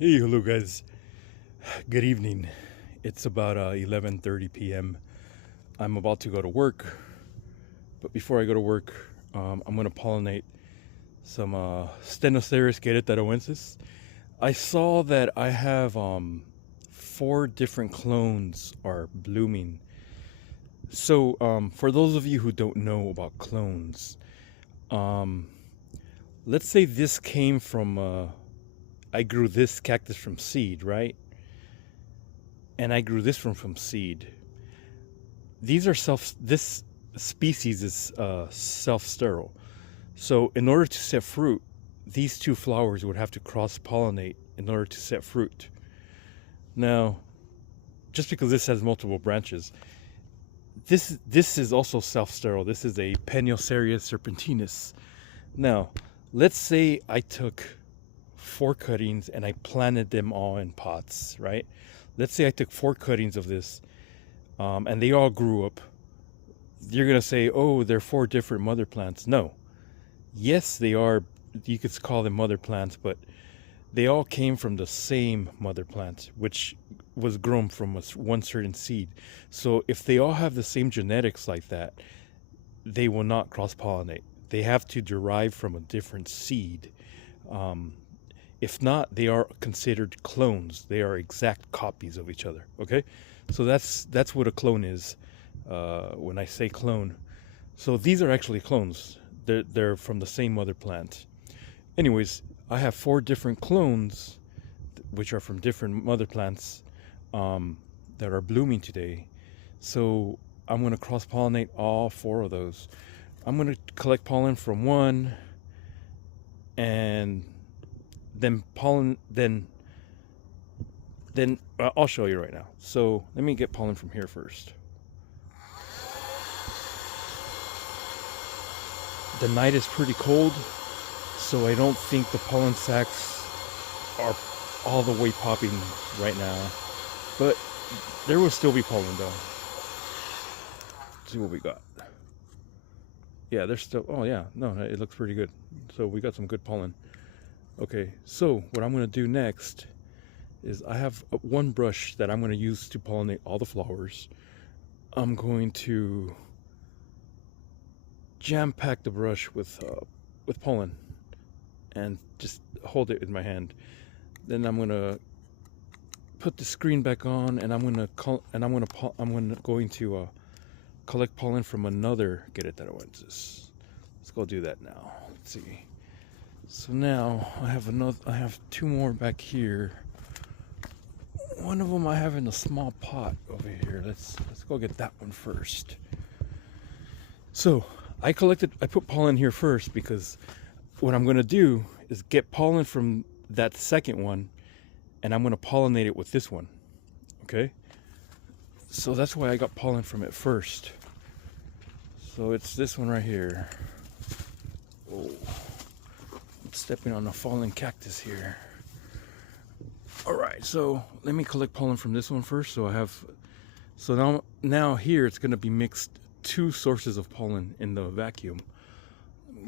Hey, hello guys. Good evening. It's about 11:30 p.m. I'm about to go to work, but before I go to work, I'm going to pollinate some Stenocereus queretaroensis. I saw that I have four different clones are blooming. So, for those of you who don't know about clones, um, let's say this came from I grew this cactus from seed, right? And I grew this one from seed. These are this species is self-sterile. So in order to set fruit, these two flowers would have to cross-pollinate in order to set fruit. Now, just because this has multiple branches, this is also self-sterile. This is a Stenocereus serpentinus. Now, let's say I took four cuttings and I planted them all in pots, right? Let's say I took four cuttings of this and they all grew up. You're going to say, oh, they're four different mother plants. No. Yes, they are. You could call them mother plants, but they all came from the same mother plant, which was grown from one certain seed. So if they all have the same genetics like that, they will not cross-pollinate. They have to derive from a different seed. If not, they are considered clones. They are exact copies of each other. Okay, so that's what a clone is. When I say clone, so these are actually clones. They're from the same mother plant. Anyways, I have four different clones, which are from different mother plants, that are blooming today. So I'm going to cross-pollinate all four of those. I'm going to collect pollen from one, and then I'll show you right now. So let me get pollen from here first. The night is pretty cold, so I don't think the pollen sacs are all the way popping right now, but there will still be pollen though. Let's see what we got. Yeah, there's still, oh yeah, no, it looks pretty good. So we got some good pollen. Okay, so what I'm going to do next is I have one brush that I'm going to use to pollinate all the flowers. I'm going to jam pack the brush with pollen and just hold it in my hand. Then I'm going to put the screen back on, and I'm going to collect pollen from another queretaroensis. Let's go do that now. Let's see. So now I have two more back here. One of them I have in a small pot over here. Let's go get that one first. So I put pollen here first because what I'm going to do is get pollen from that second one, and I'm going to pollinate it with this one. Okay? So that's why I got pollen from it first. So it's this one right here. Oh, I'm stepping on a fallen cactus here. Alright, so let me collect pollen from this one first. So now here it's going to be mixed two sources of pollen in the vacuum.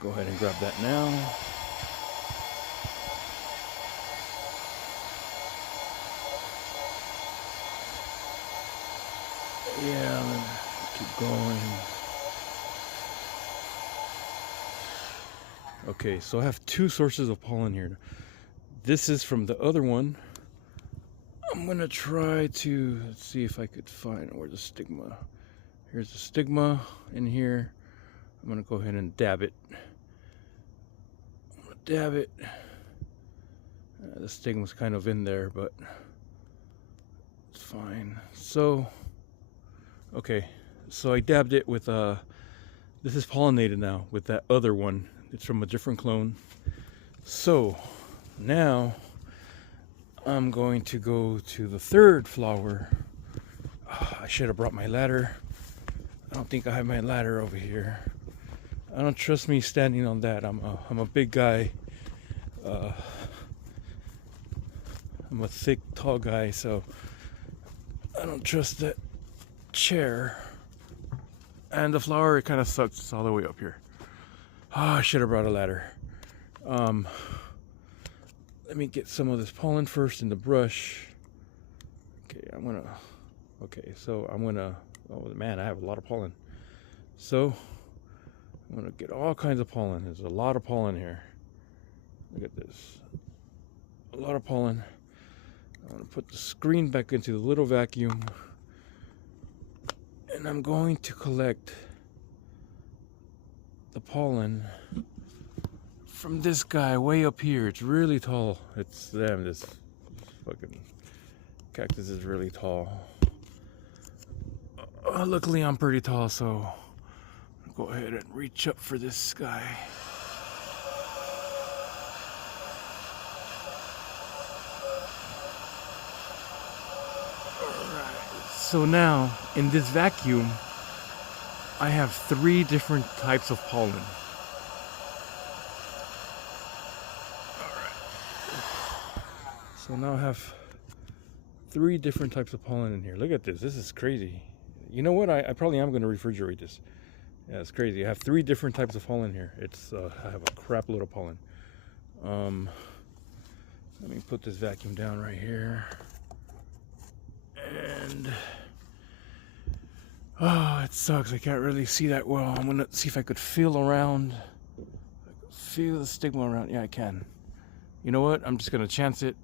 Go ahead and grab that now. Yeah, let's keep going. Okay, so I have two sources of pollen here. This is from the other one. I'm gonna try to see if I could find where the stigma. Here's the stigma in here. I'm gonna go ahead and dab it. The stigma's kind of in there, but it's fine. So, okay, so I dabbed it with this is pollinated now with that other one. It's from a different clone. So now I'm going to go to the third flower. I should have brought my ladder. I don't think I have my ladder over here. I don't trust me standing on that. I'm a big guy. I'm a thick, tall guy, so I don't trust that chair. And the flower, it kind of sucks. It's all the way up here. I should have brought a ladder. let me get some of this pollen first in the brush. Okay, so I'm gonna, oh man, I have a lot of pollen. So I'm gonna get all kinds of pollen. There's a lot of pollen here. Look at this, a lot of pollen. I'm gonna put the screen back into the little vacuum, and I'm going to collect the pollen from this guy way up here. It's really tall. It's them. This fucking cactus is really tall. Luckily, I'm pretty tall, so I'll go ahead and reach up for this guy. Alright, so now in this vacuum, I have 3 different types of pollen. So now I have 3 different types of pollen in here. Look at this. This is crazy. You know what? I probably am going to refrigerate this. Yeah, it's crazy. I have 3 different types of pollen here. I have a crap load of pollen. Let me put this vacuum down right here. And oh, it sucks. I can't really see that well. I'm going to see if I could feel around. Feel the stigma around. Yeah, I can. You know what? I'm just going to chance it.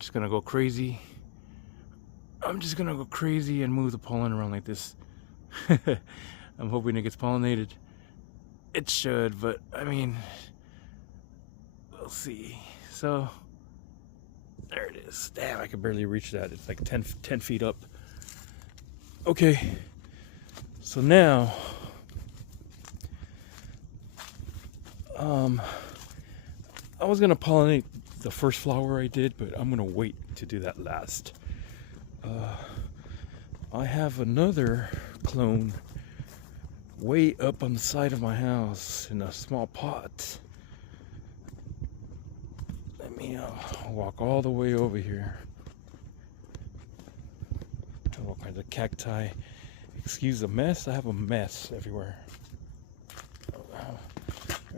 Just gonna go crazy. I'm just gonna go crazy and move the pollen around like this. I'm hoping it gets pollinated. It should, but I mean, we'll see. So there it is. Damn, I can barely reach that. It's like 10 feet up. Okay, so now I was gonna pollinate the first flower I did, but I'm gonna wait to do that last. I have another clone way up on the side of my house in a small pot. Let me walk all the way over here. I have all kinds of cacti. Excuse the mess, I have a mess everywhere.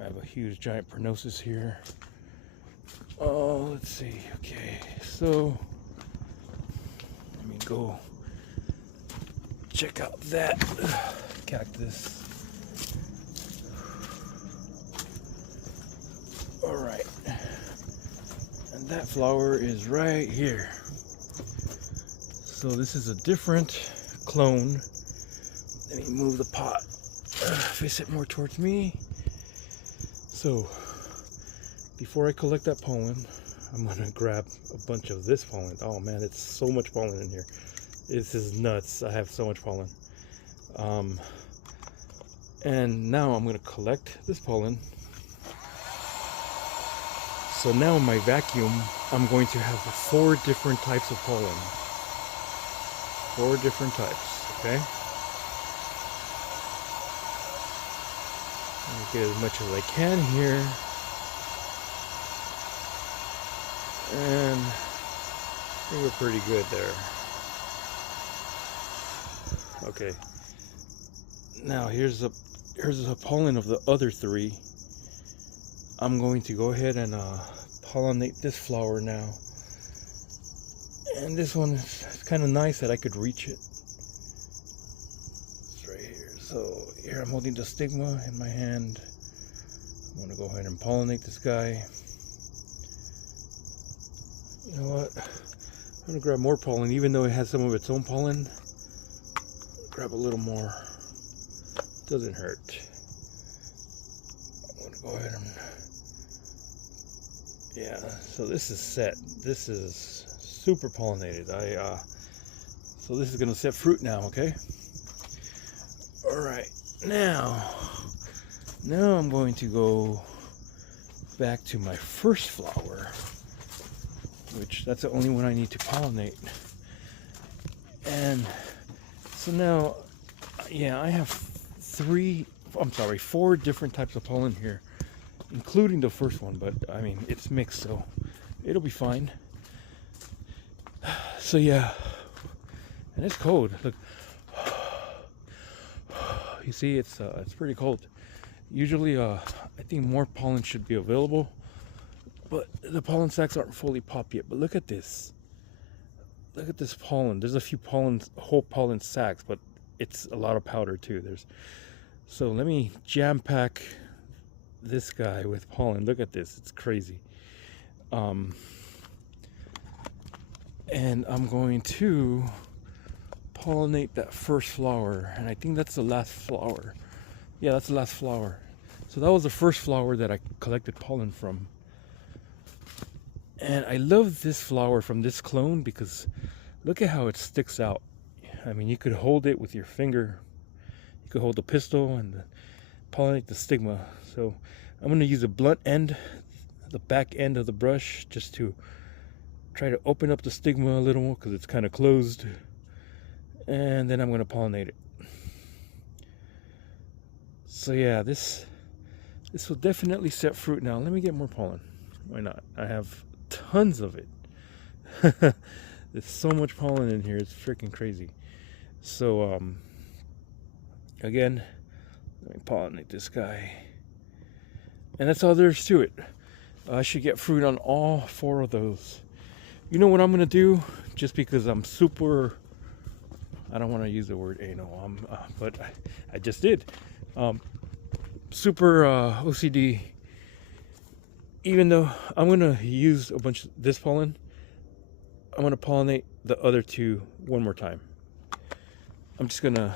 I have a huge giant Stenocereus here. Oh, let's see. Okay, so let me go check out that cactus. All right, and that flower is right here. So this is a different clone. Let me move the pot, face it more towards me. So before I collect that pollen, I'm gonna grab a bunch of this pollen. Oh man, it's so much pollen in here. This is nuts. I have so much pollen. And now I'm gonna collect this pollen. So now in my vacuum, I'm going to have 4 different types of pollen. 4 different types, okay? Let me get as much as I can here. And I think we're pretty good there. Okay. Now here's the pollen of the other 3. I'm going to go ahead and pollinate this flower now. And this one is kind of nice that I could reach it. It's right here. So here I'm holding the stigma in my hand. I'm going to go ahead and pollinate this guy. You know what? I'm going to grab more pollen, even though it has some of its own pollen. Grab a little more. Doesn't hurt. I'm going to go ahead and... Yeah, so this is set. This is super pollinated. So this is going to set fruit now, okay? Alright, now I'm going to go back to my first flower, which that's the only one I need to pollinate. And so now, yeah, I have 4 different types of pollen here, including the first one, but I mean, it's mixed, so it'll be fine. So yeah, and it's cold. Look, you see, it's pretty cold. Usually, I think more pollen should be available, but the pollen sacs aren't fully popped yet. But look at this. Look at this pollen. There's a few whole pollen sacs, but it's a lot of powder too. So let me jam pack this guy with pollen. Look at this. It's crazy. And I'm going to pollinate that first flower, and I think that's the last flower. Yeah, that's the last flower. So that was the first flower that I collected pollen from. And I love this flower from this clone because look at how it sticks out. I mean, you could hold it with your finger. You could hold the pistil and pollinate the stigma. So I'm going to use a blunt end, the back end of the brush, just to try to open up the stigma a little because it's kind of closed. And then I'm going to pollinate it. So yeah, this will definitely set fruit now. Let me get more pollen. Why not? I have tons of it. There's so much pollen in here. It's freaking crazy. So again, let me pollinate this guy. And that's all there is to it. I should get fruit on all 4 of those. You know what I'm going to do? Just because I'm super... I don't want to use the word anal, but I just did. Super OCD. Even though I'm going to use a bunch of this pollen, I'm going to pollinate the other 2 one more time. I'm just going to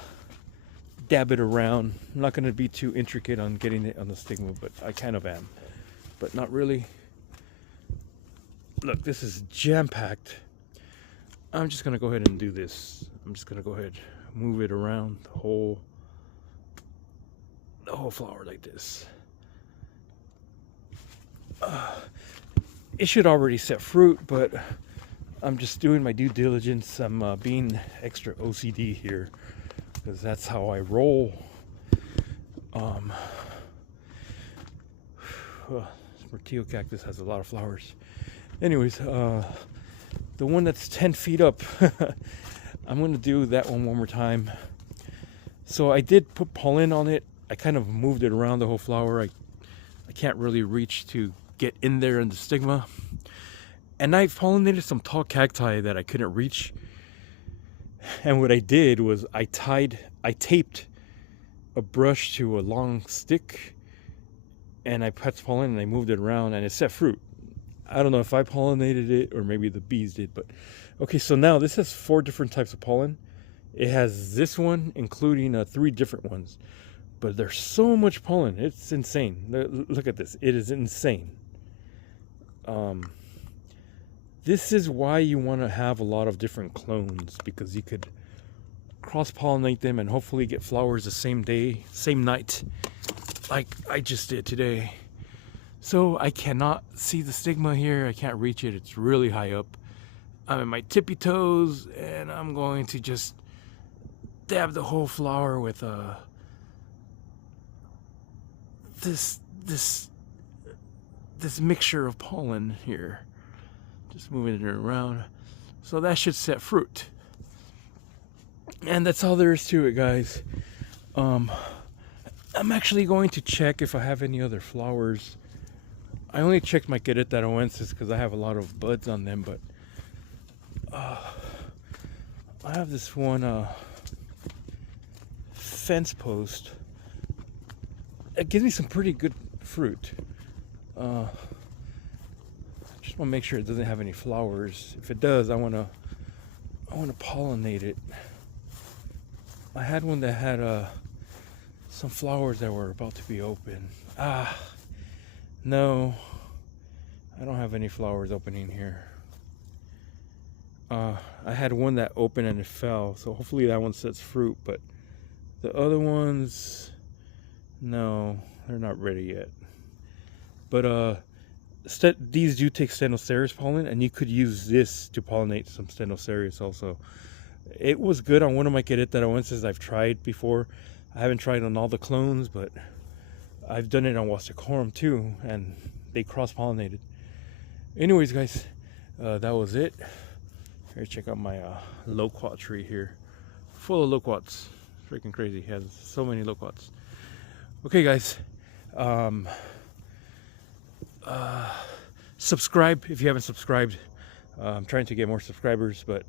dab it around. I'm not going to be too intricate on getting it on the stigma, but I kind of am. But not really. Look, this is jam-packed. I'm just going to go ahead and do this. I'm just going to go ahead and move it around the whole flower like this. It should already set fruit, but I'm just doing my due diligence. I'm being extra OCD here because that's how I roll. Martillo cactus has a lot of flowers. Anyways, the one that's 10 feet up, I'm going to do that one more time. So I did put pollen on it. I kind of moved it around the whole flower. I can't really reach to get in there in the stigma. And I pollinated some tall cacti that I couldn't reach. And what I did was I taped a brush to a long stick, and I put pollen and I moved it around and it set fruit. I don't know if I pollinated it or maybe the bees did, but okay, so now this has 4 different types of pollen. It has this one, including 3 different ones. But there's so much pollen. It's insane. Look at this. It is insane. This is why you want to have a lot of different clones, because you could cross-pollinate them and hopefully get flowers the same day, same night, like I just did today. So I cannot see the stigma here. I can't reach it. It's really high up. I'm in my tippy toes, and I'm going to just dab the whole flower with this mixture of pollen here. Just moving it around. So that should set fruit. And that's all there is to it, guys. I'm actually going to check if I have any other flowers. I only checked my queretaroensis because I have a lot of buds on them, but I have this one fence post. It gives me some pretty good fruit. Just want to make sure it doesn't have any flowers. If it does, I want to pollinate it. I had one that had some flowers that were about to be open. No, I don't have any flowers opening here. I had one that opened and it fell, so hopefully that one sets fruit, but the other ones, no, they're not ready yet. But these do take Stenocereus pollen, and you could use this to pollinate some Stenocereus also. It was good on one of my queretaroensis I've tried before. I haven't tried on all the clones, but I've done it on Wassicorum too, and they cross-pollinated. Anyways, guys, that was it. Here, check out my loquat tree here. Full of loquats. Freaking crazy. It has so many loquats. Okay, guys. Subscribe if you haven't subscribed. I'm trying to get more subscribers, but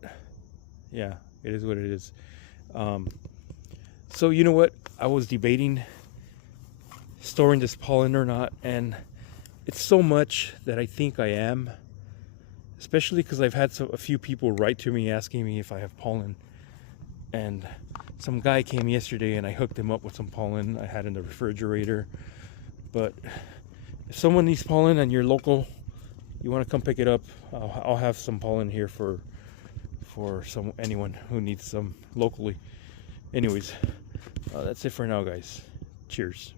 yeah, it is what it is. So you know what? I was debating storing this pollen or not, and it's so much that I think I am, especially because I've had a few people write to me asking me if I have pollen. And some guy came yesterday and I hooked him up with some pollen I had in the refrigerator. But if someone needs pollen and you're local, you want to come pick it up, I'll have some pollen here for anyone who needs some locally. Anyways, that's it for now, guys. Cheers.